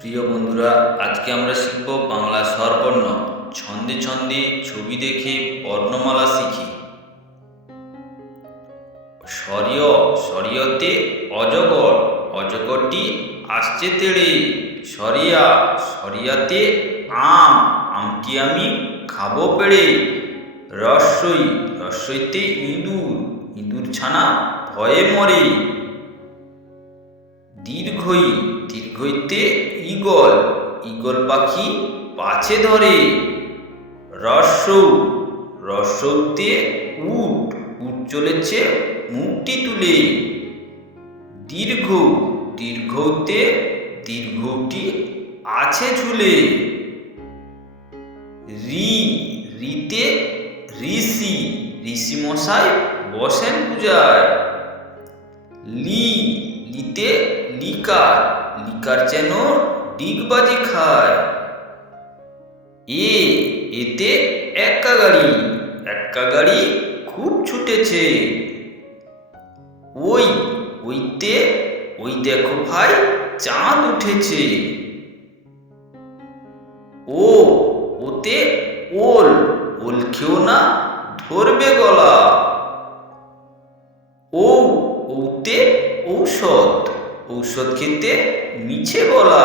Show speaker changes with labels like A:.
A: প্রিয় বন্ধুরা, আজকে আমরা শিখব বাংলা স্বরবর্ণ। ছন্দে ছন্দে ছবি দেখে বর্ণমালা শিখি। সরিয় সরিয়তে অজগর, অজগরটি আসছে তেড়ে। সরিয়া সরিয়াতে আম, আমটি আমি খাব পেড়ে। রসই, রসইতে ইঁদুর ইঁদুর ছানা ভয়ে মরে। দীর্ঘই, দীর্ঘইতে ঈগল ঈগল পাখি পাছে ধরে। রস্যৌ রস্যৌতে উট উট চলেছে মুখটি তুলে। দীর্ঘ দীর্ঘতে দীর্ঘটি আছে ঝুলে। রি, রিতে ঋষি ঋষি মশাই বসেন পূজায়। লি, লিতে লিকার লিকার যেন ডিগবাজি খায়। এ, এতে এক্কা গাড়ি এক্কা গাড়ি খুব ছুটেছে। ওই, ওইতে, ওই দেখো ভাই, চাঁদ উঠেছে। ও, ওতে ওল ওল খেও না, ধরবে গলা। ও, ওতে ঔষধ। ঔষধ খেতে মিছে বলা।